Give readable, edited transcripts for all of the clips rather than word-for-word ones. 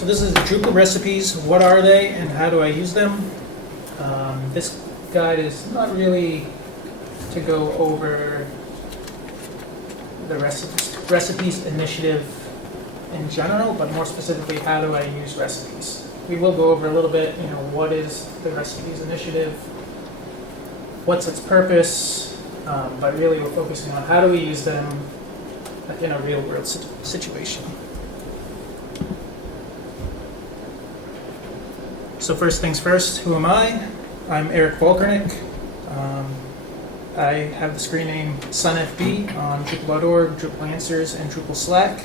So this is Drupal recipes. What are they and how do I use them? This guide is not really to go over the recipes initiative in general, but more specifically, how do I use recipes? We will go over a little bit, what is the recipes initiative, what's its purpose, but really we're focusing on how do we use them in a real world situation. So first things first, who am I? I'm Eric Volkernick. I have the screen name SunFB on Drupal.org, Drupal Answers, and Drupal Slack.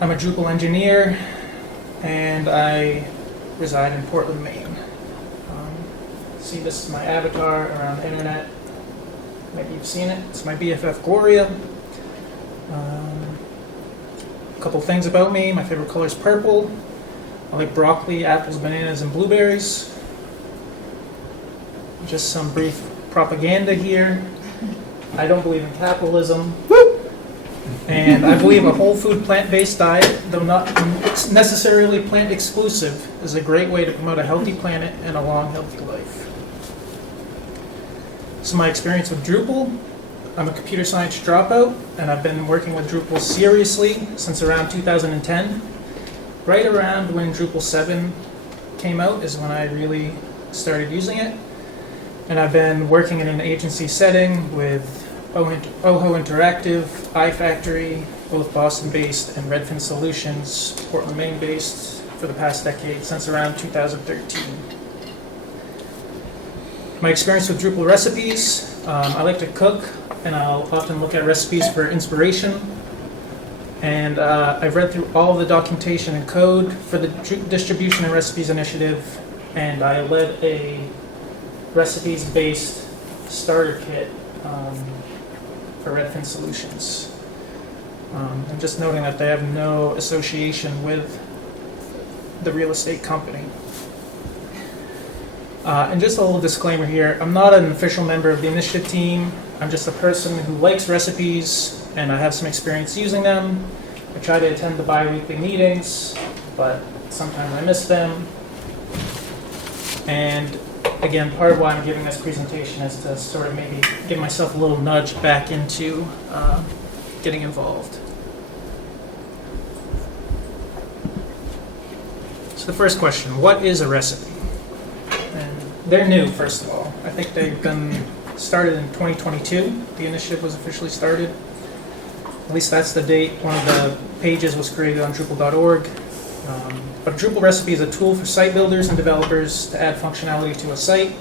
I'm a Drupal engineer, and I reside in Portland, Maine. See, this is my avatar around the internet. Maybe you've seen it. It's my BFF Gloria. A couple things about me. My favorite color is purple. I like broccoli, apples, bananas, and blueberries. Just some brief propaganda here. I don't believe in capitalism. And I believe a whole food plant-based diet, though not necessarily plant exclusive, is a great way to promote a healthy planet and a long, healthy life. So my experience with Drupal, I'm a computer science dropout, and I've been working with Drupal seriously since around 2010. Right around when Drupal 7 came out is when I really started using it. And I've been working in an agency setting with Oho Interactive, iFactory, both Boston-based, and Redfin Solutions, Portland, Maine-based, for the past decade, since around 2013. My experience with Drupal recipes, I like to cook, and I'll often look at recipes for inspiration. And I've read through all of the documentation and code for the Distribution and Recipes Initiative, and I led a recipes-based starter kit for Redfin Solutions. I'm just noting that they have no association with the real estate company. And just a little disclaimer here, I'm not an official member of the initiative team. I'm just a person who likes recipes, and I have some experience using them. I try to attend the bi-weekly meetings, but sometimes I miss them. And again, part of why I'm giving this presentation is to sort of maybe give myself a little nudge back into getting involved. So the first question, what is a recipe? And they're new, first of all. I think they've been started in 2022. The initiative was officially started. At least that's the date one of the pages was created on Drupal.org. But a Drupal recipe is a tool for site builders and developers to add functionality to a site.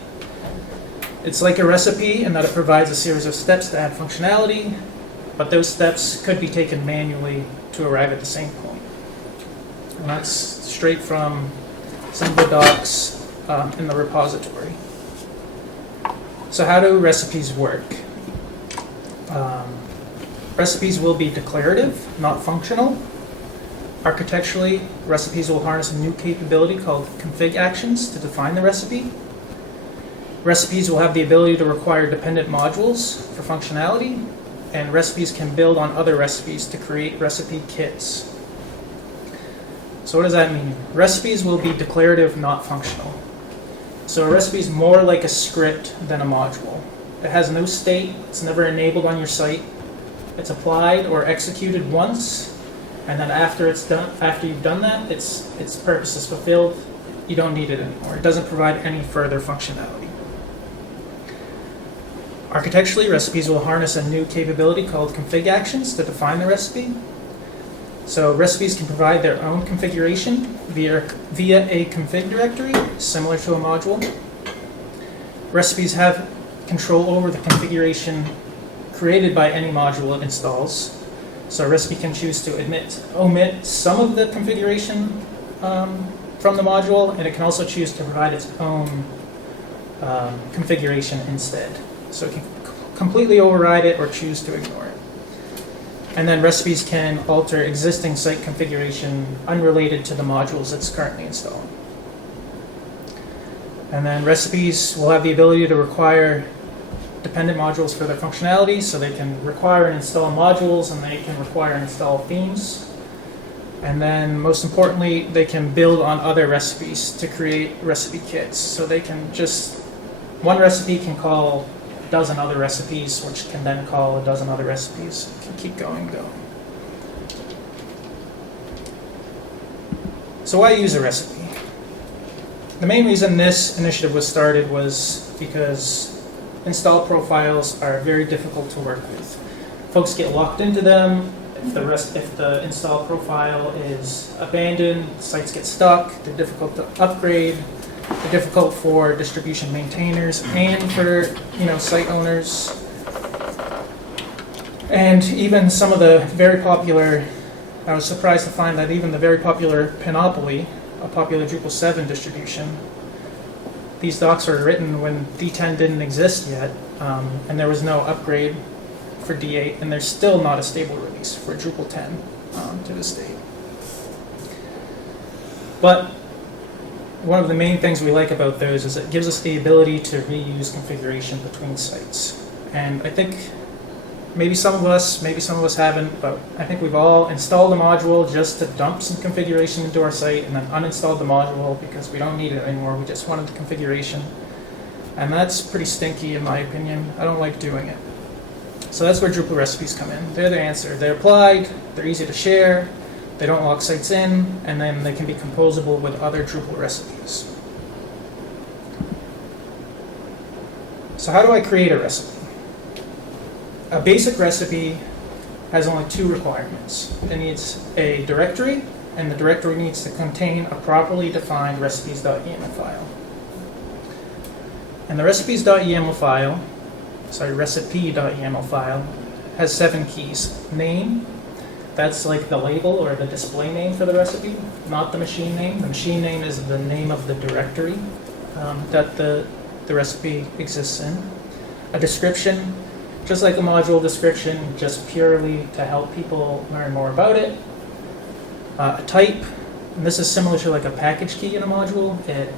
It's like a recipe in that it provides a series of steps to add functionality, but those steps could be taken manually to arrive at the same point. And that's straight from some of the docs in the repository. So how do recipes work? Recipes will be declarative, not functional. Architecturally, recipes will harness a new capability called config actions to define the recipe. Recipes will have the ability to require dependent modules for functionality, and recipes can build on other recipes to create recipe kits. So what does that mean? Recipes will be declarative, not functional. So a recipe is more like a script than a module. It has no state, it's never enabled on your site. It's applied or executed once, and then after you've done that, its purpose is fulfilled. You don't need it anymore. It doesn't provide any further functionality. Architecturally, recipes will harness a new capability called config actions to define the recipe. So recipes can provide their own configuration via a config directory, similar to a module. Recipes have control over the configuration created by any module it installs. So a recipe can choose to omit some of the configuration from the module, and it can also choose to provide its own configuration instead. So it can completely override it or choose to ignore it. And then recipes can alter existing site configuration unrelated to the modules it's currently installing. And then recipes will have the ability to require dependent modules for their functionality, so they can require and install modules, and they can require and install themes. And then most importantly, they can build on other recipes to create recipe kits. So they can just, one recipe can call a dozen other recipes, which can then call a dozen other recipes. It can keep going and going. So why use a recipe? The main reason this initiative was started was because install profiles are very difficult to work with. Folks get locked into them. If the install profile is abandoned, sites get stuck, they're difficult to upgrade, they're difficult for distribution maintainers and for site owners. And even some of the very popular, I was surprised to find that even the very popular Panoply, a popular Drupal 7 distribution, these docs were written when D10 didn't exist yet, and there was no upgrade for D8, and there's still not a stable release for Drupal 10 to this date. But one of the main things we like about those is it gives us the ability to reuse configuration between sites. And I think maybe some of us haven't, but I think we've all installed a module just to dump some configuration into our site and then uninstalled the module because we don't need it anymore. We just wanted the configuration. And that's pretty stinky in my opinion. I don't like doing it. So that's where Drupal recipes come in. They're the answer. They're applied, they're easy to share, they don't lock sites in, and then they can be composable with other Drupal recipes. So how do I create a recipe? A basic recipe has only two requirements. It needs a directory, and the directory needs to contain a properly defined recipes.yaml file. And the recipes.yaml file, recipe.yaml file, has 7 keys. Name, that's like the label or the display name for the recipe, not the machine name. The machine name is the name of the directory that the recipe exists in. A description, just like a module description, just purely to help people learn more about it. A type, and this is similar to like a package key in a module. It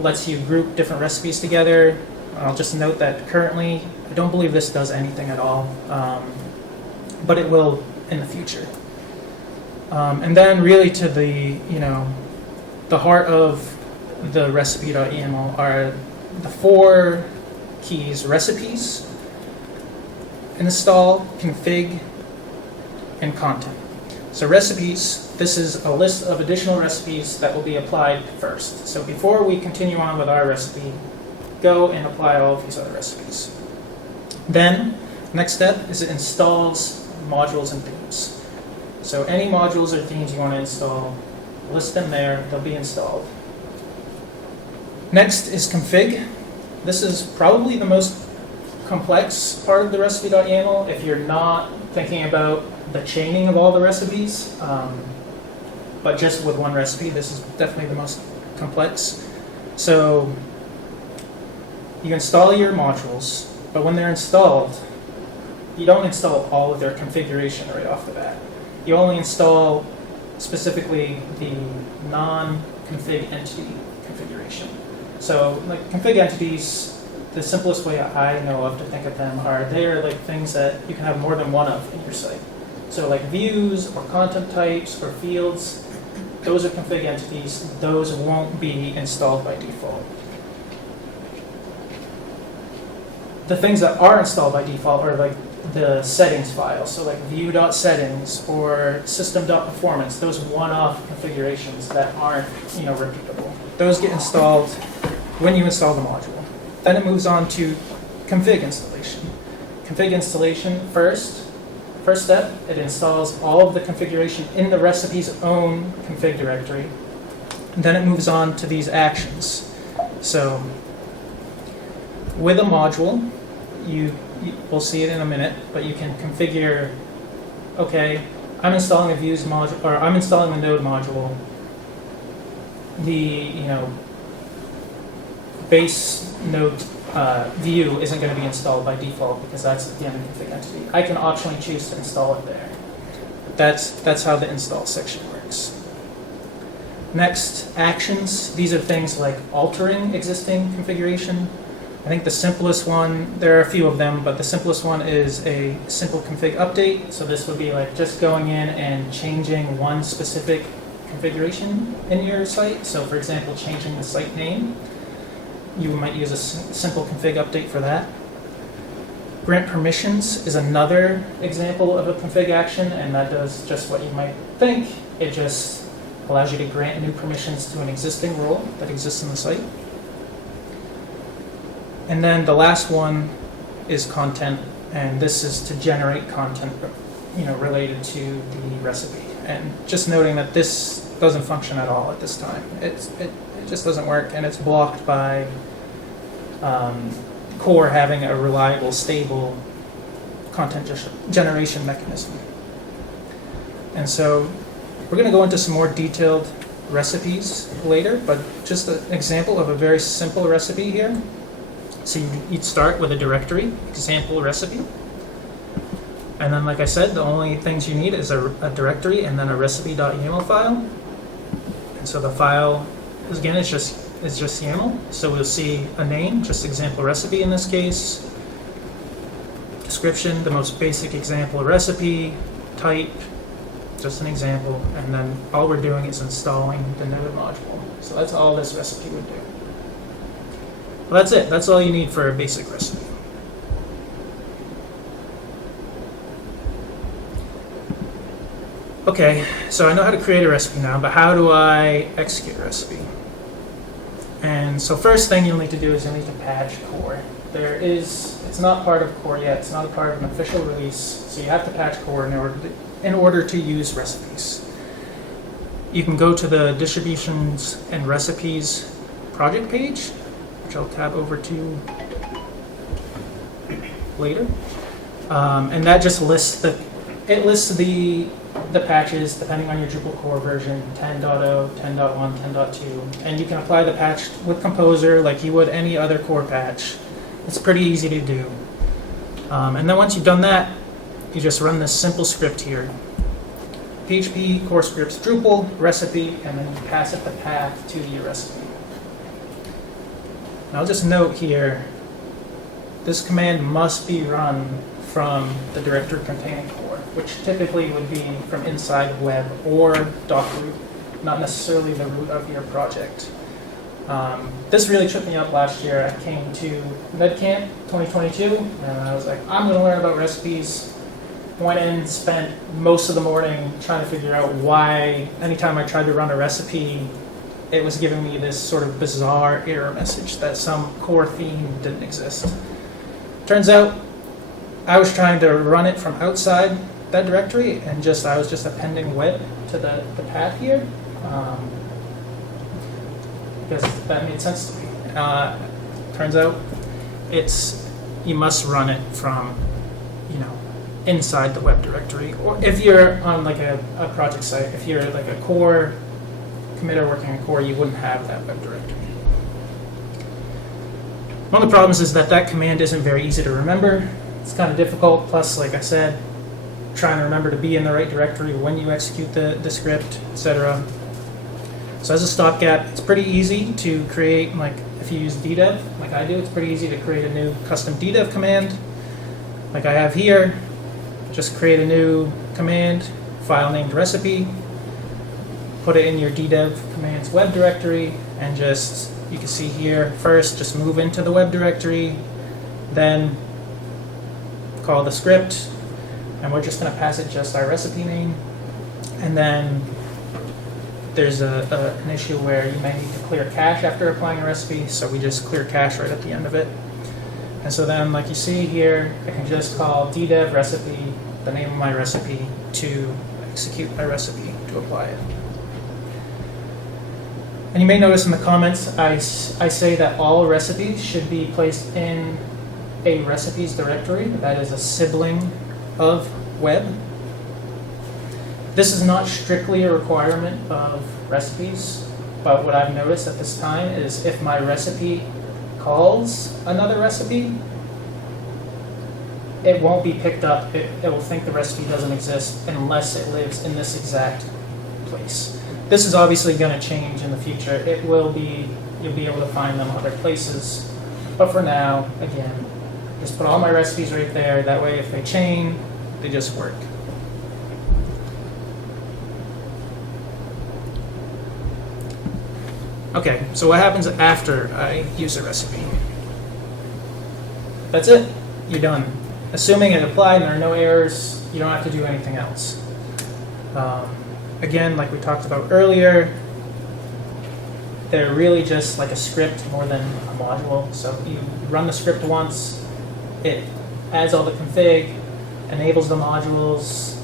lets you group different recipes together. I'll just note that currently, I don't believe this does anything at all, but it will in the future. And then really to the heart of the recipe.yaml are the 4 keys: recipes, install, config, and content. So recipes, this is a list of additional recipes that will be applied first. So before we continue on with our recipe, go and apply all of these other recipes. Then, next step is it installs modules and themes. So any modules or themes you want to install, list them there, they'll be installed. Next is config. This is probably the most complex part of the recipe.yaml if you're not thinking about the chaining of all the recipes, but just with one recipe, this is definitely the most complex. So you install your modules, but when they're installed, you don't install all of their configuration right off the bat. You only install specifically the non-config entity configuration. So like config entities, the simplest way I know of to think of them are they're like things that you can have more than one of in your site. So like views or content types or fields, those are config entities. Those won't be installed by default. The things that are installed by default are like the settings files, so like view.settings or system.performance, those one-off configurations that aren't repeatable. Those get installed when you install the module. Then it moves on to config installation. Config installation first step, it installs all of the configuration in the recipe's own config directory. And then it moves on to these actions. So with a module, we'll see it in a minute, but you can configure, okay, I'm installing a views module, or I'm installing the node module. The base node view isn't going to be installed by default because that's the end config entity. I can optionally choose to install it there. But that's how the install section works. Next, actions. These are things like altering existing configuration, I think the simplest one, there are a few of them, but the simplest one is a simple config update. So this would be like just going in and changing one specific configuration in your site. So for example, changing the site name. You might use a simple config update for that. Grant permissions is another example of a config action, and that does just what you might think. It just allows you to grant new permissions to an existing role that exists in the site. And then the last one is content, and this is to generate content, related to the recipe. And just noting that this doesn't function at all at this time. It just doesn't work, and it's blocked by core having a reliable, stable content generation mechanism. And so we're going to go into some more detailed recipes later, but just an example of a very simple recipe here. So you'd start with a directory, example recipe. And then, like I said, the only things you need is a directory and then a recipe.yaml file. And so the file, again, is just YAML. So we'll see a name, just example recipe in this case. Description, the most basic example recipe. Type, just an example. And then all we're doing is installing the node module. So that's all this recipe would do. Well, that's it. That's all you need for a basic recipe. Okay, so I know how to create a recipe now, but how do I execute a recipe? And so first thing you'll need to do is you'll need to patch core. It's not part of core yet. It's not a part of an official release, so you have to patch core in order to use recipes. You can go to the distributions and recipes project page, which I'll tab over to later. And that just lists the patches depending on your Drupal core version, 10.0, 10.1, 10.2, and you can apply the patch with Composer like you would any other core patch. It's pretty easy to do. And then once you've done that, you just run this simple script here. PHP core scripts Drupal recipe, and then you pass it the path to your recipe. And I'll just note here, this command must be run from the directory containing core, which typically would be from inside web or doc root, not necessarily the root of your project. This really tripped me up last year. I came to MedCamp 2022, and I was like, I'm going to learn about recipes. Went in, spent most of the morning trying to figure out why anytime I tried to run a recipe, it was giving me this sort of bizarre error message that some core theme didn't exist. Turns out I was trying to run it from outside that directory, and I was just appending web to the path here, because that made sense to me. Turns out you must run it from inside the web directory, or if you're on like a project site, if you're like a core committer working in core, you wouldn't have that web directory. One of the problems is that command isn't very easy to remember. It's kind of difficult, plus, like I said, trying to remember to be in the right directory when you execute the script, etc. So as a stopgap, it's pretty easy to create, like if you use ddev, like I do, it's pretty easy to create a new custom ddev command, like I have here. Just create a new command, file named recipe, put it in your ddev commands web directory, and you can see here, first just move into the web directory, then call the script, and we're just going to pass it just our recipe name. And then there's an issue where you may need to clear cache after applying a recipe, so we just clear cache right at the end of it. And so then, like you see here, I can just call ddev recipe, the name of my recipe, to execute my recipe, to apply it. And you may notice in the comments, I say that all recipes should be placed in a recipes directory that is a sibling of web. This is not strictly a requirement of recipes, but what I've noticed at this time is if my recipe calls another recipe, it won't be picked up. It will think the recipe doesn't exist unless it lives in this exact place. This is obviously going to change in the future. You'll be able to find them other places, But for now, again, just put all my recipes right there. That way if they chain, they just work. Okay, so what happens after I use a recipe? That's it. You're done. Assuming it applied and there are no errors, you don't have to do anything else. Again, like we talked about earlier, they're really just like a script more than a module. So you run the script once, it adds all the config, enables the modules,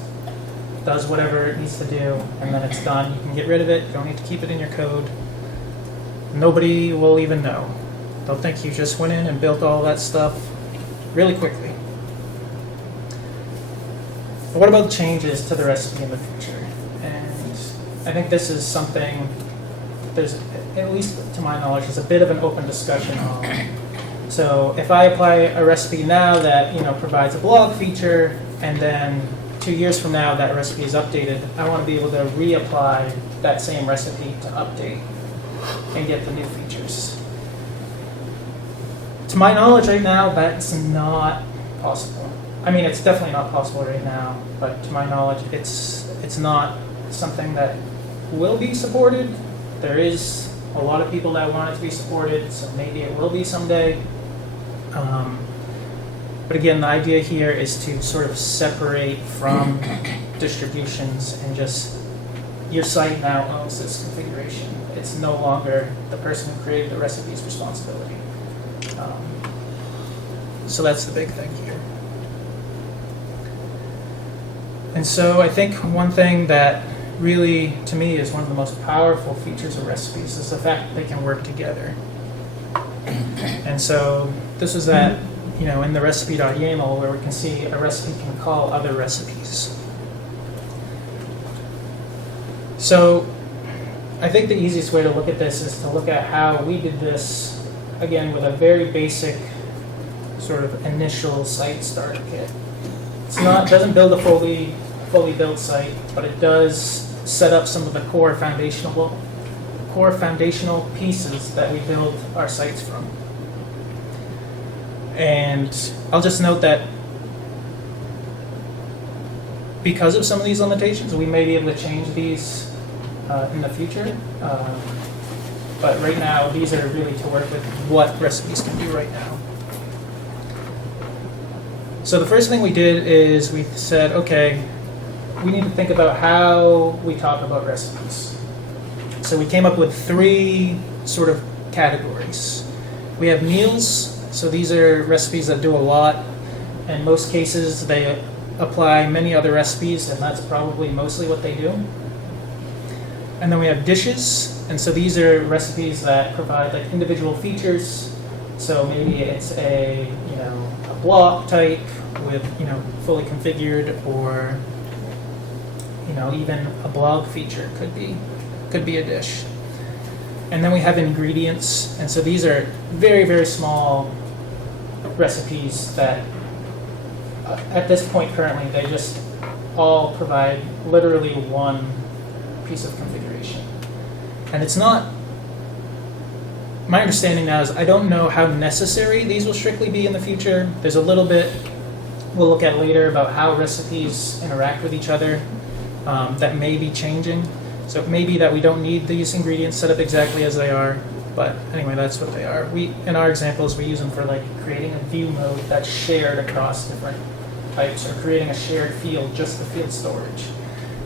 does whatever it needs to do, and then it's done. You can get rid of it. You don't need to keep it in your code. Nobody will even know. They'll think you just went in and built all that stuff really quickly. But what about changes to the recipe in the future? And I think this is something there's, at least to my knowledge, is a bit of an open discussion on. So if I apply a recipe now that provides a blog feature, and then 2 years from now that recipe is updated, I want to be able to reapply that same recipe to update and get the new features. To my knowledge right now, that's not possible. I mean, it's definitely not possible right now, but to my knowledge, it's not something that will be supported. There is a lot of people that want it to be supported, so maybe it will be someday. But again, the idea here is to sort of separate from distributions and just, your site now owns this configuration. It's no longer the person who created the recipe's responsibility. So that's the big thing here. And so I think one thing that really, to me, is one of the most powerful features of recipes is the fact that they can work together. And so this is that, in the recipe.yaml, where we can see a recipe can call other recipes. So I think the easiest way to look at this is to look at how we did this, again, with a very basic sort of initial site starter kit. It doesn't build a fully built site, but it does set up some of the core foundational pieces that we build our sites from. And I'll just note that because of some of these limitations, we may be able to change these in the future. But right now, these are really to work with what recipes can do right now. So the first thing we did is we said, okay, we need to think about how we talk about recipes. So we came up with 3 sort of categories. We have meals, so these are recipes that do a lot. In most cases, they apply many other recipes, and that's probably mostly what they do. And then we have dishes, and so these are recipes that provide like individual features. So maybe it's a block type with fully configured, or even a blog feature could be a dish. And then we have ingredients, and so these are very, very small recipes that at this point currently they just all provide literally one piece of configuration. And it's not, my understanding now is I don't know how necessary these will strictly be in the future. There's a little bit we'll look at later about how recipes interact with each other that may be changing. So it may be that we don't need these ingredients set up exactly as they are, but anyway, that's what they are. In our examples, we use them for like creating a view mode that's shared across different types, or creating a shared field, just the field storage.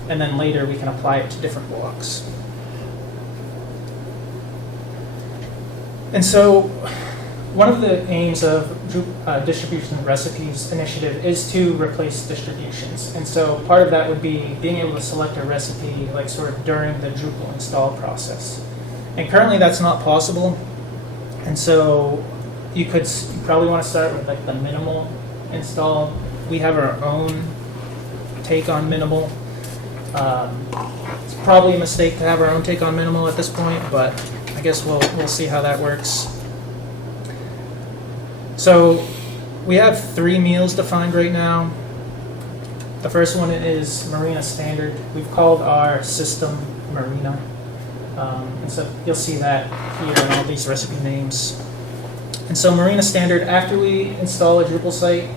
And then later we can apply it to different blocks. And so one of the aims of Distribution Recipes Initiative is to replace distributions. And so part of that would be being able to select a recipe like sort of during the Drupal install process. And currently that's not possible. And so you probably want to start with like the minimal install. We have our own take on minimal. It's probably a mistake to have our own take on minimal at this point, but I guess we'll see how that works. So we have 3 meals defined right now. The first one is Marina Standard. We've called our system Marina. And so you'll see that here in all these recipe names. And so Marina Standard, after we install a Drupal site,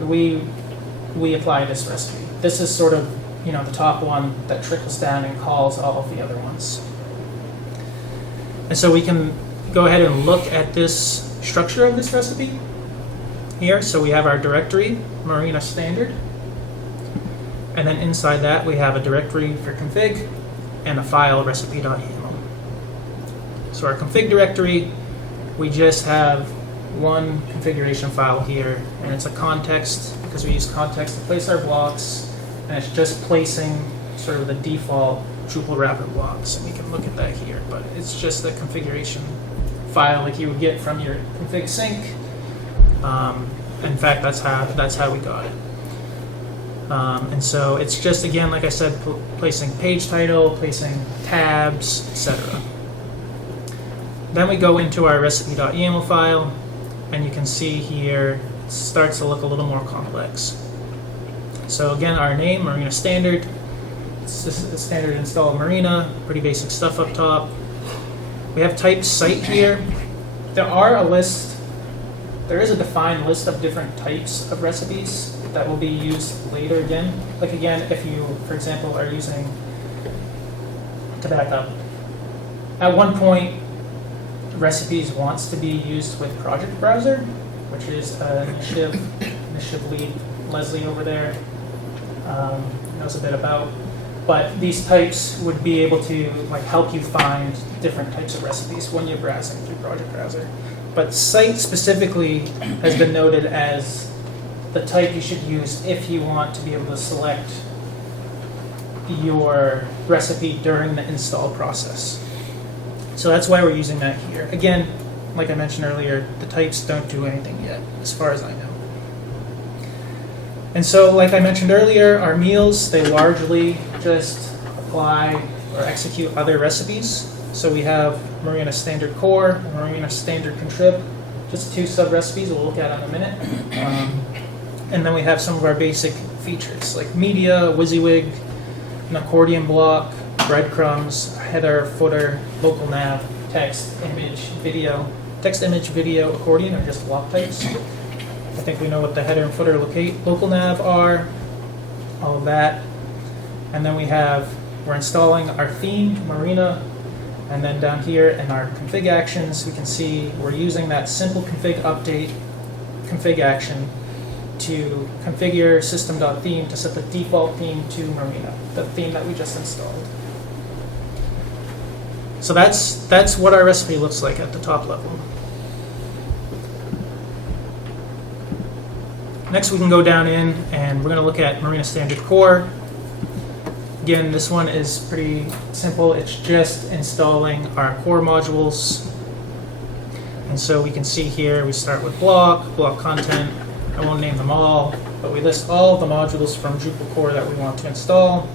we apply this recipe. This is sort of, you know, the top one that trickles down and calls all of the other ones. And so we can go ahead and look at this structure of this recipe here. So we have our directory, Marina Standard, and then inside that we have a directory for config and a file, recipe.yaml. So our config directory, we just have one configuration file here, and it's a context, because we use context to place our blocks, and it's just placing sort of the default Drupal wrapper blocks, and we can look at that here, but it's just a configuration file like you would get from your config sync. In fact, that's how we got it. And so it's just, again, like I said, placing page title, placing tabs, etc. Then we go into our recipe.yaml file, and you can see here it starts to look a little more complex. So again, our name, Marina Standard. It's just a standard install Marina, pretty basic stuff up top. We have type site here. There is a defined list of different types of recipes that will be used later again. Like again, if you, for example, are using, to back up, at one point, recipes wants to be used with Project Browser, which is initiative lead Leslie over there knows a bit about. But these types would be able to like help you find different types of recipes when you're browsing through Project Browser. But site specifically has been noted as the type you should use if you want to be able to select your recipe during the install process. So that's why we're using that here. Again, like I mentioned earlier, the types don't do anything yet, as far as I know. And so, like I mentioned earlier, our meals, they largely just apply or execute other recipes. So we have Marina Standard Core and Marina Standard Contrib, just two sub-recipes we'll look at in a minute. And then we have some of our basic features, like media, WYSIWYG, an accordion block, breadcrumbs, header, footer, local nav, text, image, video. Text, image, video, accordion are just block types. I think we know what the header and footer local nav are, all of that. And then we're installing our theme, Marina, and then down here in our config actions, we can see we're using that simple config update config action to configure system.theme to set the default theme to Marina, the theme that we just installed. So that's what our recipe looks like at the top level. Next we can go down in and we're going to look at Marina Standard Core. Again, this one is pretty simple. It's just installing our core modules. And so we can see here we start with block content. I won't name them all, but we list all the modules from Drupal core that we want to install.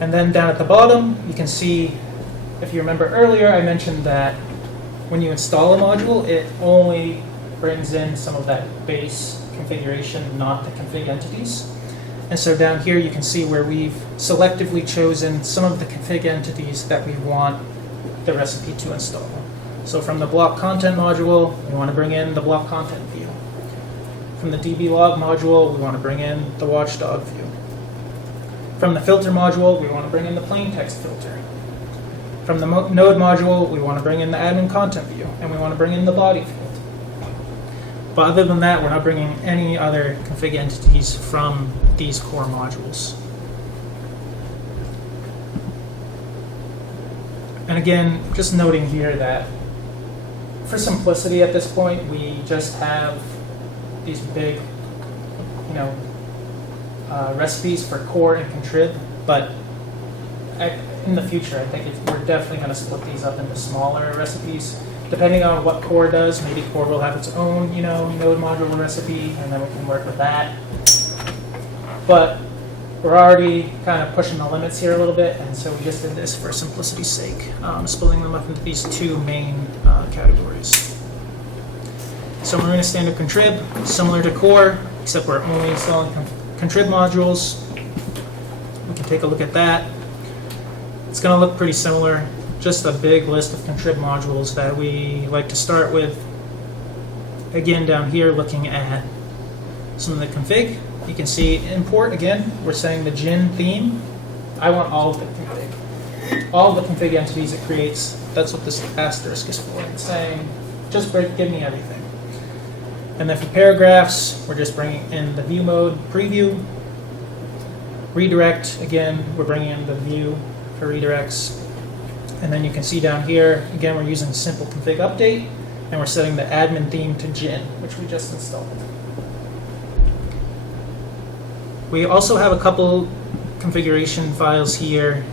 And then down at the bottom, you can see, if you remember earlier, I mentioned that when you install a module, it only brings in some of that base configuration, not the config entities. And so down here, you can see where we've selectively chosen some of the config entities that we want the recipe to install. So from the block content module, we want to bring in the block content view. From the dblog module, we want to bring in the watchdog view. From the filter module, we want to bring in the plain text filter. From the node module, we want to bring in the admin content view, and we want to bring in the body field. But other than that, we're not bringing any other config entities from these core modules. And again, just noting here that for simplicity at this point, we just have these big, recipes for core and contrib, but in the future, I think we're definitely going to split these up into smaller recipes. Depending on what core does, maybe core will have its own, node module recipe, and then we can work with that. But we're already kind of pushing the limits here a little bit, and so we just did this for simplicity's sake, splitting them up into these two main categories. So Marina Standard Contrib, similar to core, except we're only installing contrib modules. We can take a look at that. It's going to look pretty similar, just a big list of contrib modules that we like to start with. Again, down here, looking at some of the config, you can see import. Again, we're saying the gin theme. I want all of the config. All of the config entities it creates. That's what this asterisk is for. It's saying, just give me everything. And then for paragraphs, we're just bringing in the view mode preview. Redirect, again, we're bringing in the view for redirects. And then you can see down here, again, we're using simple config update, and we're setting the admin theme to gin, which we just installed. We also have a couple configuration files here.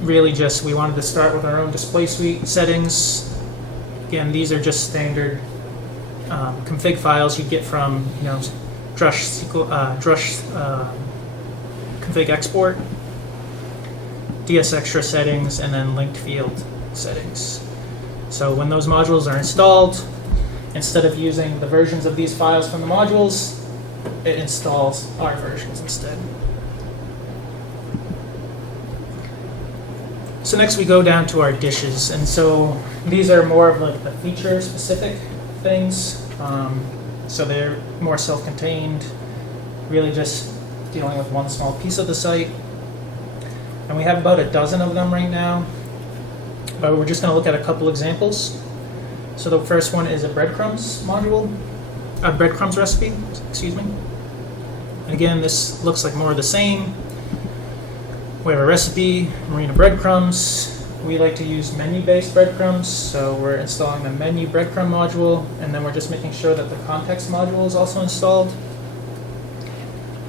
Really just, we wanted to start with our own display suite settings. Again, these are just standard config files you get from, Drush config export, DS extra settings, and then linked field settings. So when those modules are installed, instead of using the versions of these files from the modules, it installs our versions instead. So next we go down to our dishes, and so these are more of like the feature specific things. So they're more self-contained, really just dealing with one small piece of the site. And we have about a dozen of them right now, but we're just going to look at a couple examples. So the first one is a breadcrumbs module, a breadcrumbs recipe, excuse me. And again, this looks like more of the same. We have a recipe, marina breadcrumbs. We like to use menu-based breadcrumbs, so we're installing the menu breadcrumb module, and then we're just making sure that the context module is also installed.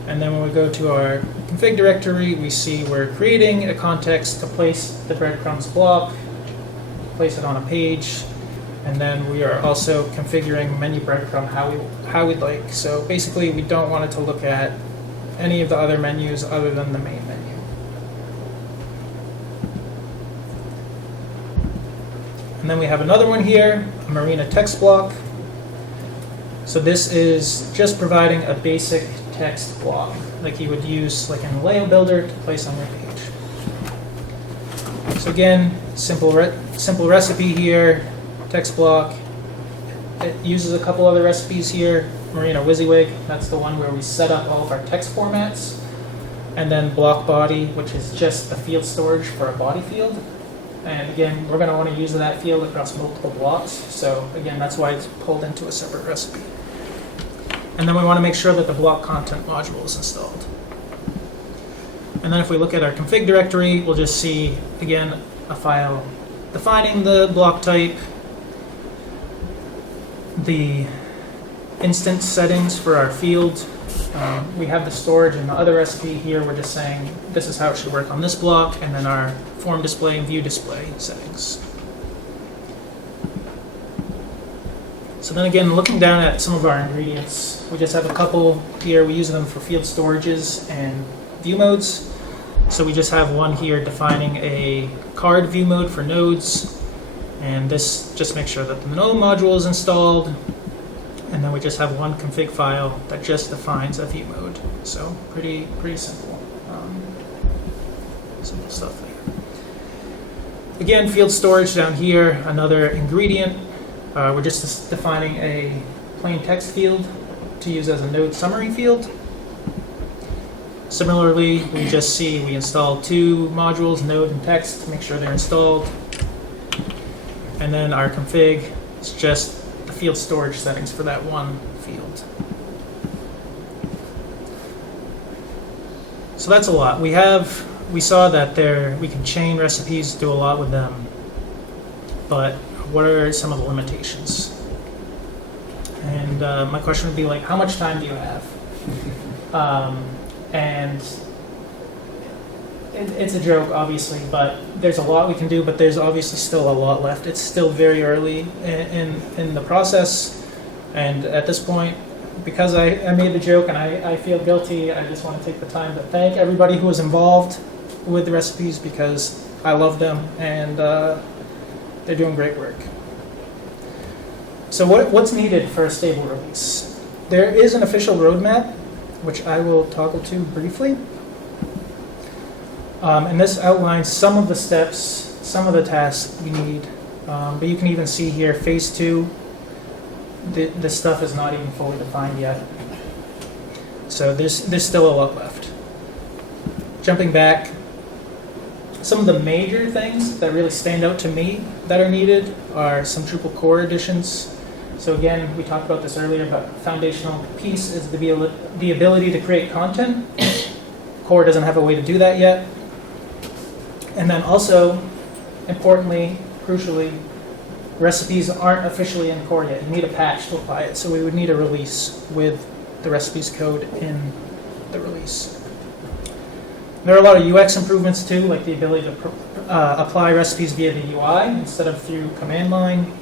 And then when we go to our config directory, we see we're creating a context to place the breadcrumbs block, place it on a page, and then we are also configuring menu breadcrumb how we'd like. So basically, we don't want it to look at any of the other menus other than the main menu. And then we have another one here, a marina text block. So this is just providing a basic text block, like you would use like in a layout builder to place on your page. So again, simple recipe here, text block. It uses a couple other recipes here. Marina WYSIWYG, that's the one where we set up all of our text formats. And then block body, which is just the field storage for a body field. And again, we're going to want to use that field across multiple blocks. So again, that's why it's pulled into a separate recipe. And then we want to make sure that the block content module is installed. And then if we look at our config directory, we'll just see, again, a file defining the block type, the instance settings for our field. We have the storage in the other recipe here. We're just saying this is how it should work on this block, and then our form display and view display settings. So then again, looking down at some of our ingredients, we just have a couple here. We use them for field storages and view modes. So we just have one here defining a card view mode for nodes, and this just makes sure that the node module is installed. And then we just have one config file that just defines a view mode. So pretty simple, simple stuff there. Again, field storage down here, another ingredient. We're just defining a plain text field to use as a node summary field. Similarly, we just see we install two modules, node and text, to make sure they're installed. And then our config is just the field storage settings for that one field. So that's a lot. We saw that we can chain recipes, do a lot with them, but what are some of the limitations? And my question would be like, how much time do you have? And it's a joke, obviously, but there's a lot we can do, but there's obviously still a lot left. It's still very early in the process, and at this point, because I made the joke and I feel guilty, I just want to take the time to thank everybody who was involved with the recipes, because I love them, and they're doing great work. So what's needed for a stable release? There is an official roadmap, which I will toggle to briefly. And this outlines some of the steps, some of the tasks we need. But you can even see here, phase 2, this stuff is not even fully defined yet. So there's still a lot left. Jumping back, some of the major things that really stand out to me that are needed are some Drupal core additions. So again, we talked about this earlier, but foundational piece is the ability to create content. Core doesn't have a way to do that yet. And then also, importantly, crucially, recipes aren't officially in core yet. You need a patch to apply it, so we would need a release with the recipes code in the release. There are a lot of UX improvements too, like the ability to apply recipes via the UI instead of through command line.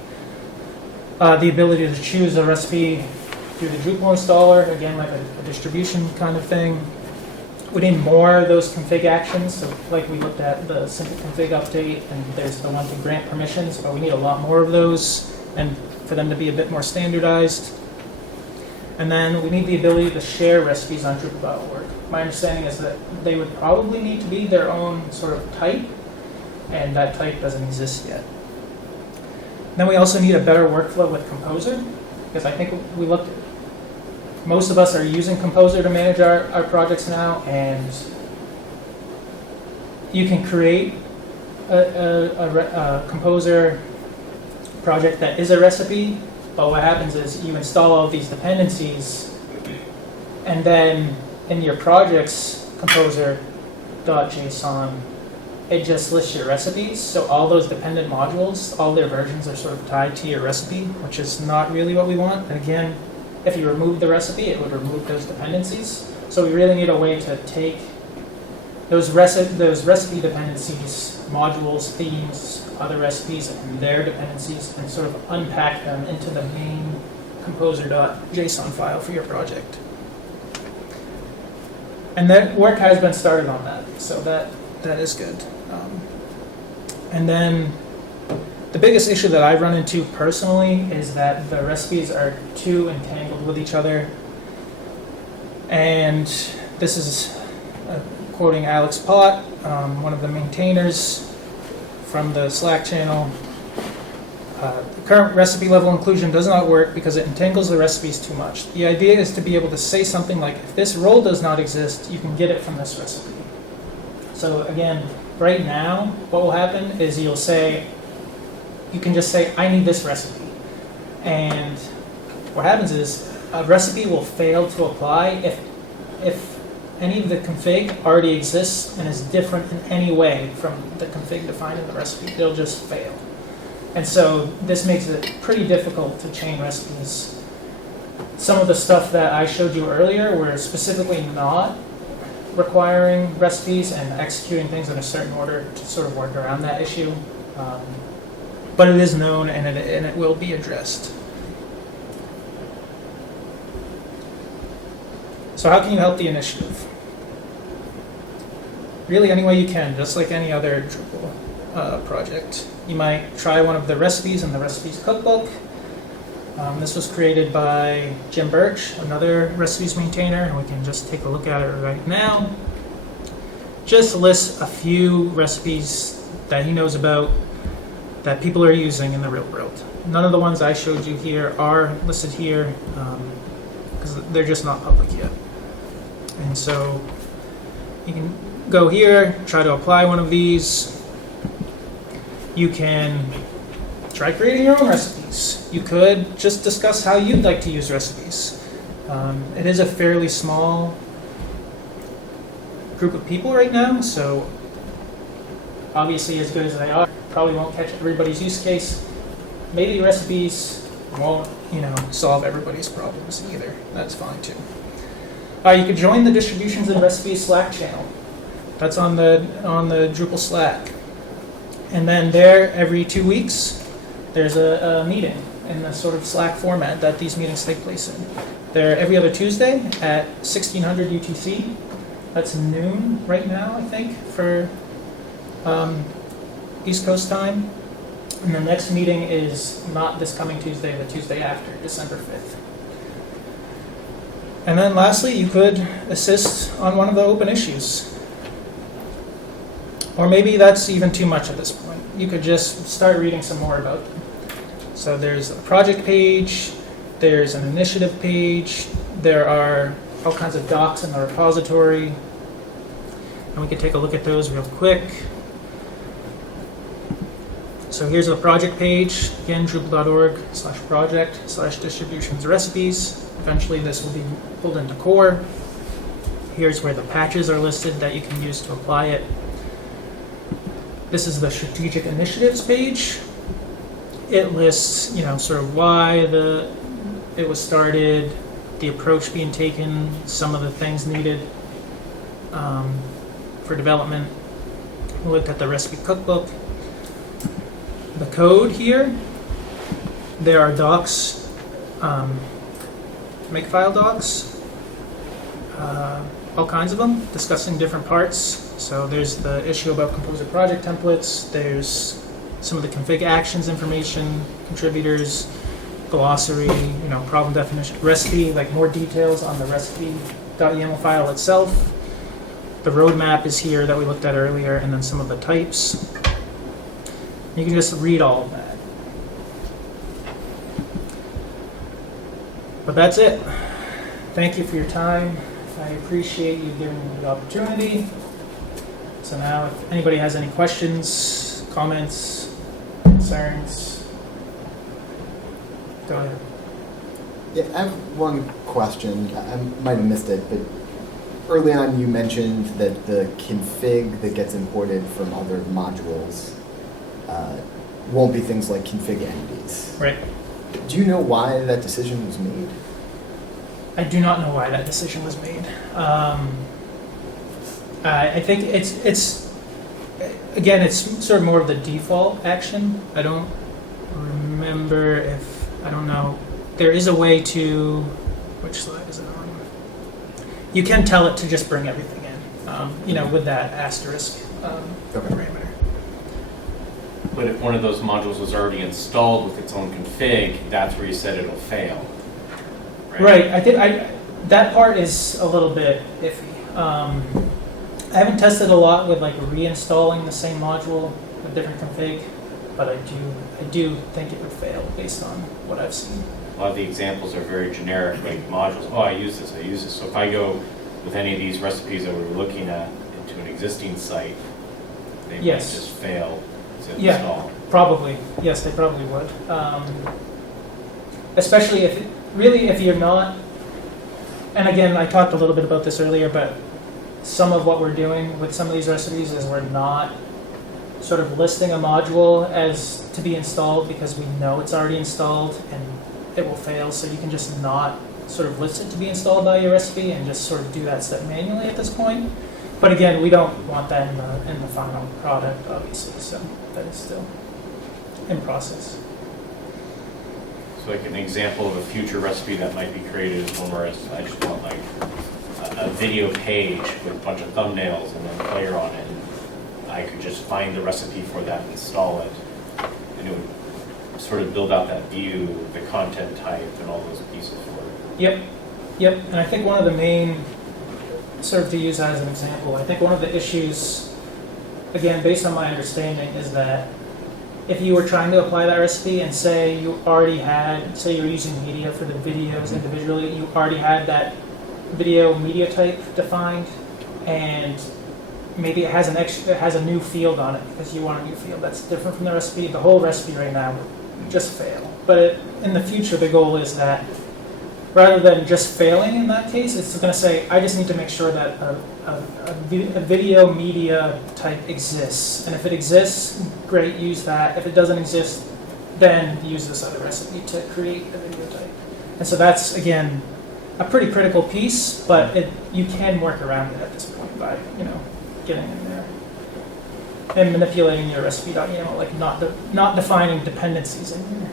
The ability to choose a recipe through the Drupal installer, again, like a distribution kind of thing. We need more of those config actions, so like we looked at the simple config update, and there's the one to grant permissions, but we need a lot more of those, and for them to be a bit more standardized. And then we need the ability to share recipes on Drupal.org. My understanding is that they would probably need to be their own sort of type, and that type doesn't exist yet. Then we also need a better workflow with Composer, because I think we looked at, most of us are using Composer to manage our projects now, and you can create a Composer project that is a recipe, but what happens is you install all of these dependencies, and then in your project's composer.json, it just lists your recipes. So all those dependent modules, all their versions are sort of tied to your recipe, which is not really what we want. And again, if you remove the recipe, it would remove those dependencies. So we really need a way to take those recipe dependencies, modules, themes, other recipes, and their dependencies, and sort of unpack them into the main composer.json file for your project. And that work has been started on that, so that is good. And then the biggest issue that I've run into personally is that the recipes are too entangled with each other. And this is quoting Alex Pott, one of the maintainers from the Slack channel. The current recipe level inclusion does not work because it entangles the recipes too much. The idea is to be able to say something like, if this role does not exist, you can get it from this recipe. So again, right now, what will happen is you can just say, I need this recipe. And what happens is a recipe will fail to apply if any of the config already exists and is different in any way from the config defined in the recipe. It'll just fail. And so this makes it pretty difficult to chain recipes. Some of the stuff that I showed you earlier were specifically not requiring recipes and executing things in a certain order to sort of work around that issue. But it is known and it will be addressed. So how can you help the initiative? Really any way you can, just like any other Drupal project. You might try one of the recipes in the recipes cookbook. This was created by Jim Birch, another recipes maintainer, and we can just take a look at it right now. Just lists a few recipes that he knows about that people are using in the real world. None of the ones I showed you here are listed here because they're just not public yet. And so you can go here, try to apply one of these. You can try creating your own recipes. You could just discuss how you'd like to use recipes. It is a fairly small group of people right now, so obviously as good as they are, probably won't catch everybody's use case. Maybe recipes won't, solve everybody's problems either. That's fine too. You could join the distributions and recipes Slack channel. That's on the Drupal Slack. And then there, every 2 weeks, there's a meeting in the sort of Slack format that these meetings take place in. They're every other Tuesday at 1600 UTC. That's noon right now, I think, for East Coast time. And the next meeting is not this coming Tuesday, the Tuesday after, December 5th. And then lastly, you could assist on one of the open issues. Or maybe that's even too much at this point. You could just start reading some more about them. So there's a project page, there's an initiative page, there are all kinds of docs in the repository, and we could take a look at those real quick. So here's the project page, again, drupal.org/project/distributions-recipes. Eventually this will be pulled into core. Here's where the patches are listed that you can use to apply it. This is the strategic initiatives page. It lists, sort of why it was started, the approach being taken, some of the things needed for development. We looked at the recipe cookbook. The code here, there are docs, makefile docs, all kinds of them, discussing different parts. So there's the issue about composer project templates, there's some of the config actions information, contributors, glossary, problem definition, recipe, like more details on the recipe.yaml file itself. The roadmap is here that we looked at earlier, and then some of the types. You can just read all of that. But that's it. Thank you for your time. I appreciate you giving me the opportunity. So now, if anybody has any questions, comments, concerns, go ahead. Yeah, I have one question. I might have missed it, but early on you mentioned that the config that gets imported from other modules won't be things like config entities. Right. Do you know why that decision was made? I do not know why that decision was made. I think it's again, it's sort of more of the default action. I don't remember I don't know. There is a way to, which slide is it on? You can tell it to just bring everything in, with that asterisk parameter. But if one of those modules was already installed with its own config, that's where you said it'll fail. Right. I think that part is a little bit iffy. I haven't tested a lot with reinstalling the same module with different config, but I do think it would fail based on what I've seen. A lot of the examples are very generic, like modules. Oh, I use this. So if I go with any of these recipes that we were looking at into an existing site, they might just fail to install. Probably. Yes, they probably would. Especially if you're not, and again, I talked a little bit about this earlier, but some of what we're doing with some of these recipes is we're not sort of listing a module as to be installed because we know it's already installed and it will fail, so you can just not sort of list it to be installed by your recipe and just sort of do that step manually at this point. But again, we don't want that in the final product, obviously, so that is still in process. So like an example of a future recipe that might be created is one where I just want a video page with a bunch of thumbnails and then a player on it. And I could just find the recipe for that and install it. And it would sort of build out that view, the content type, and all those pieces for it. Yep. And I think one of the main, sort of to use that as an example, I think one of the issues, again, based on my understanding, is that if you were trying to apply that recipe and say you already had, say you're using media for the videos individually, you already had that video media type defined, and maybe it has a new field on it because you want a new field that's different from the recipe, the whole recipe right now would just fail. But in the future, the goal is that rather than just failing in that case, it's going to say, I just need to make sure that a video media type exists. And if it exists, great, use that. If it doesn't exist, then use this other recipe to create a video type. And so that's, again, a pretty critical piece, but you can work around it at this point by, getting in there and manipulating your recipe.yaml, like not defining dependencies in here.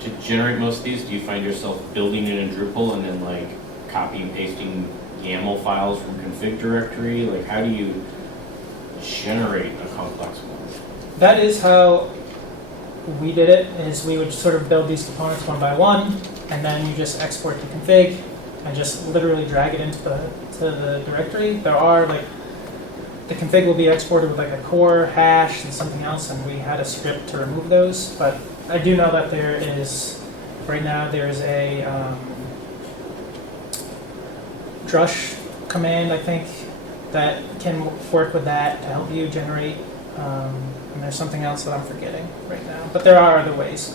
To generate most of these, do you find yourself building it in Drupal and then copy and pasting YAML files from config directory? How do you generate a complex one? That is how we did it, is we would sort of build these components one by one, and then you just export the config and just literally drag it into the directory. the config will be exported with like a core hash and something else, and we had a script to remove those. But I do know that there is, right now, there is a drush command, I think, that can work with that to help you generate. And there's something else that I'm forgetting right now. But there are other ways.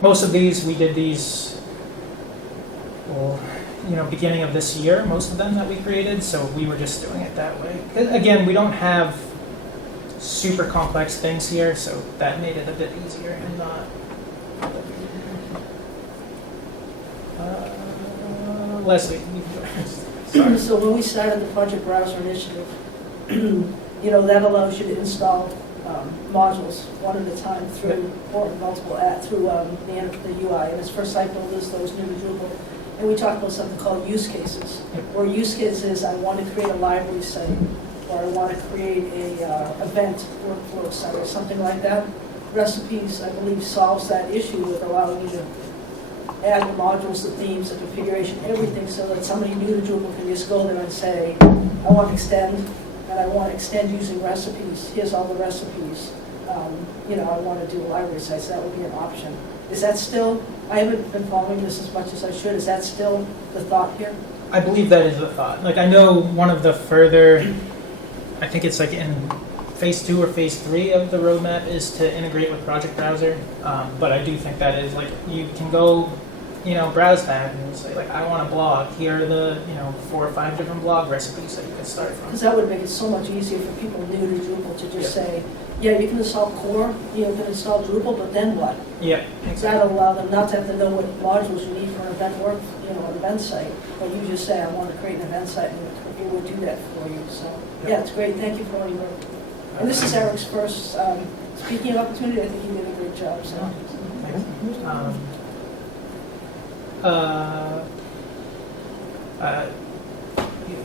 Most of these, we did these, well, beginning of this year, most of them that we created, so we were just doing it that way. Again, we don't have super complex things here, so that made it a bit easier and not. Leslie, you can go. Sorry. So when we started the Project Browser Initiative, that allows you to install modules one at a time through, or multiple through the UI. And its first cycle is those new to Drupal. And we talked about something called use cases, where use case is I want to create a library site, or I want to create a event workflow site, or something like that. Recipes, I believe, solves that issue with allowing you to add the modules, the themes, the configuration, everything, so that somebody new to Drupal can just go there and say, I want to extend, and I want to extend using recipes. Here's all the recipes. I want to do a library site, so that would be an option. Is that still, I haven't been following this as much as I should, is that still the thought here? I believe that is the thought. Like, I know one of the further, I think it's like in phase 2 or phase 3 of the roadmap is to integrate with Project Browser. But I do think that is like, you can go, browse that and say like, I want a blog. Here are the, 4 or 5 different blog recipes that you can start from. Because that would make it so much easier for people new to Drupal to just say, yeah, you can install core, you can install Drupal, but then what? Yeah, exactly. That'll allow them not to have to know what modules you need for an event an event site, but you just say, I want to create an event site, and it will do that for you. So, yeah, it's great. Thank you for all your work. And this is Eric's first speaking opportunity. I think he did a great job. So.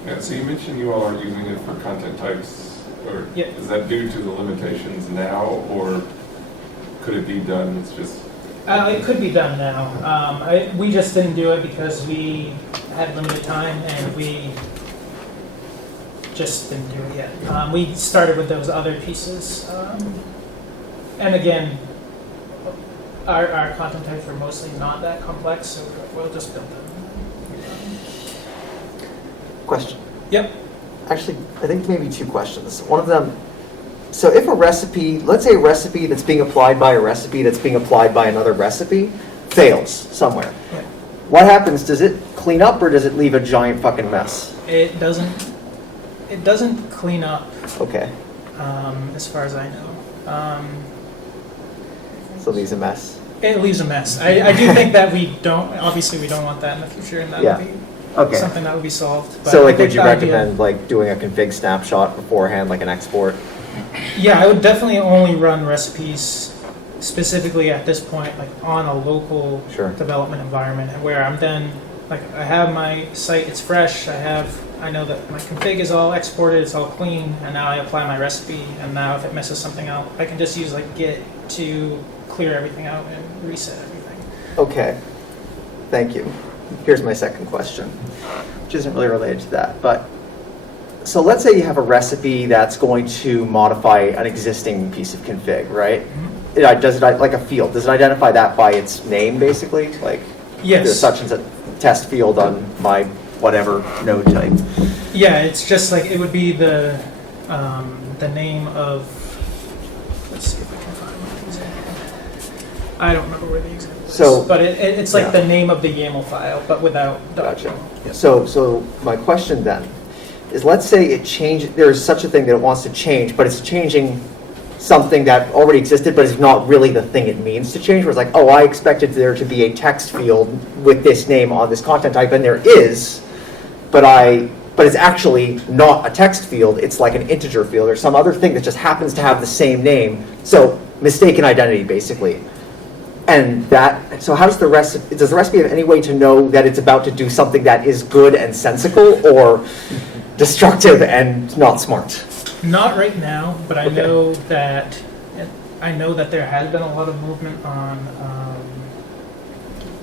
Yeah, so you mentioned you all are using it for content types, or is that due to the limitations now, or could it be done? It's just it could be done now. We just didn't do it because we had limited time and we just didn't do it yet. We started with those other pieces, and again, our content types were mostly not that complex, so we'll just build them. Question. Yep. Actually, I think maybe 2 questions. One of them, so if a recipe, let's say a recipe that's being applied by a recipe that's being applied by another recipe fails somewhere. Yeah. What happens? Does it clean up or does it leave a giant fucking mess? It doesn't clean up. Okay. As far as I know. So it leaves a mess. It leaves a mess. I do think that we don't want that in the future, and that would be something that would be solved. But So like, would you recommend like doing a config snapshot beforehand, like an export? Yeah, I would definitely only run recipes specifically at this point, like on a local development environment, and where I'm then, like, I have my site, it's fresh, I know that my config is all exported, it's all clean, and now I apply my recipe, and now if it messes something up, I can just use like Git to clear everything out and reset everything. Okay, thank you. Here's my second question, which isn't really related to that, but so let's say you have a recipe that's going to modify an existing piece of config, right? Mm-hmm. Does it, like a field, does it identify that by its name, basically? Like, yes. There's such and such test field on my whatever node type. Yeah, it's just like, it would be the name of, let's see if I can find the example. I don't remember where the example is, but it's like the name of the YAML file, but without Gotcha. Yeah. So my question then is, let's say it changes, there is such a thing that it wants to change, but it's changing something that already existed, but is not really the thing it means to change, where it's like, oh, I expected there to be a text field with this name on this content type, and there is, but it's actually not a text field, it's like an integer field or some other thing that just happens to have the same name. So mistaken identity, basically. And so how does the recipe have any way to know that it's about to do something that is good and sensical, or destructive and not smart? Not right now, but I know that there has been a lot of movement on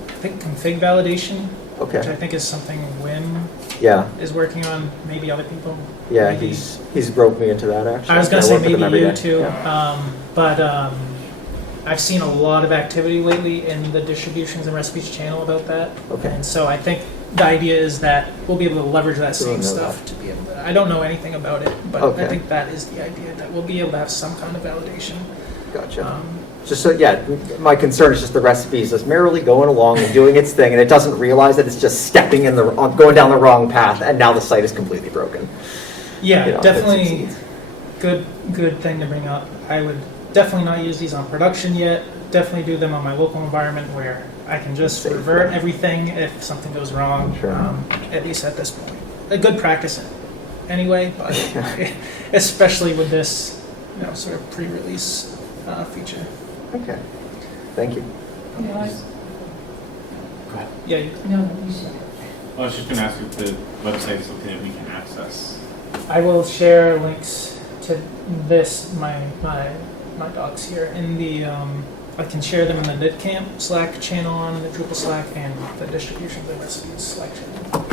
I think config validation which I Okay, think is something Wim yeah, is working on, maybe other people. yeah, maybe- he's broke me into that, actually. I was gonna say work with him maybe every you day. too, Yeah. but I've seen a lot of activity lately in the distributions and recipes channel about that. Okay. And so I think the idea is that we'll be able to leverage that We'll same know stuff to be able to, I don't know anything about it, but Okay. I think that is the idea, that we'll be able to have some kind of validation. Gotcha. Just so, yeah, my concern is just the recipe is just merrily going along and doing its thing, and it doesn't realize that it's just stepping in going down the wrong path, and now the site is completely broken. Yeah, You know, if it definitely succeeds. good thing to bring up. I would definitely not use these on production yet. Definitely do them on my local environment where I can just Safe, revert yeah. everything if something goes wrong. Sure. At least at this point, a good practice anyway, but especially with this, sort of pre-release feature. Okay, thank you. Yeah, you- I was just gonna ask if the website is something that we can access. I will share links to this, my docs here in the, I can share them in the KnitCamp Slack channel on the Drupal Slack and the distributions and recipes Slack channel.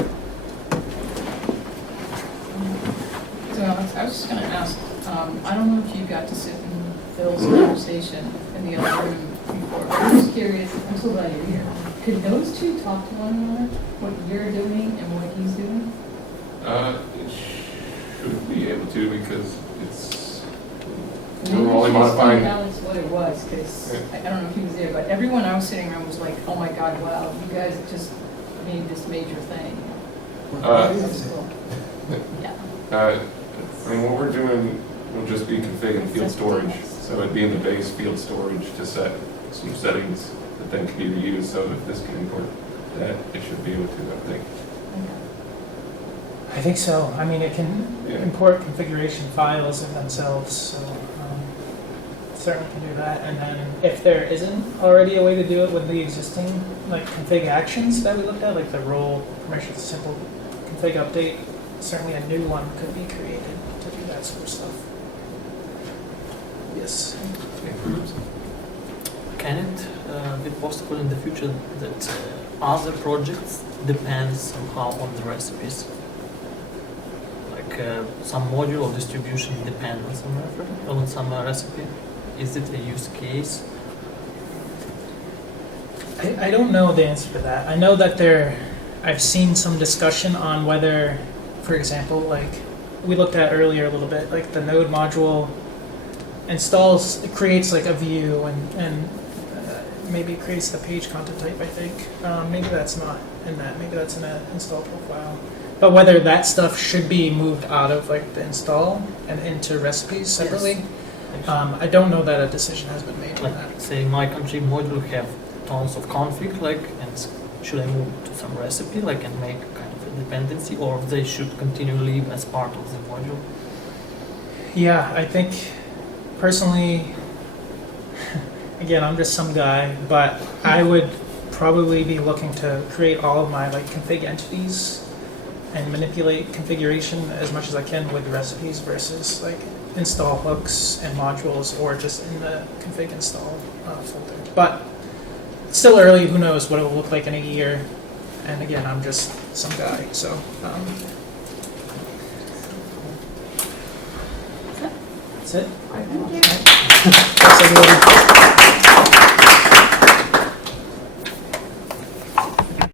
So I was just gonna ask, I don't know if you got to sit in Phil's conversation in the other room before, but I'm just curious, I'm so glad you're here. Could those two talk to one another, what you're doing and what he's doing? It should be able to because it's, Maybe we're only you should explain modifying. Alex what it was, because I don't know if he was there, but everyone I was sitting around was like, oh my God, wow, you guys just made this major thing. That's cool. Yeah. I mean, what we're doing will just be config and field storage. So it'd be in the base field storage to set some settings that then can be reused. So if this can import that, it should be able to, I think. I think so. I mean, it can Yeah. import configuration files in themselves, so certainly can do that. And then if there isn't already a way to do it with the existing config actions that we looked at, like the role permissions, simple config update, certainly a new one could be created to do that sort of stuff. Yes. Can it be possible in the future that other projects depend somehow on the recipes? Like some module or distribution depend on some recipe? Is it a use case? I don't know the answer to that. I know that I've seen some discussion on whether, for example, like we looked at earlier a little bit, like the node module installs, it creates like a view and maybe it creates the page content type, I think. Maybe that's not in that, maybe that's in an install profile. But whether that stuff should be moved out of like the install and into recipes separately, I don't know that a decision has been made on Like that. say my country module have tons of config, and should I move to some recipe, and make kind of a dependency, or they should continue to live as part of the module? Yeah, I think personally, again, I'm just some guy, but I would probably be looking to create all of my config entities and manipulate configuration as much as I can with the recipes versus install hooks and modules or just in the config install folder. But it's still early, who knows what it will look like in a year. And again, I'm just some guy, so. That's it. I- Thanks, everybody.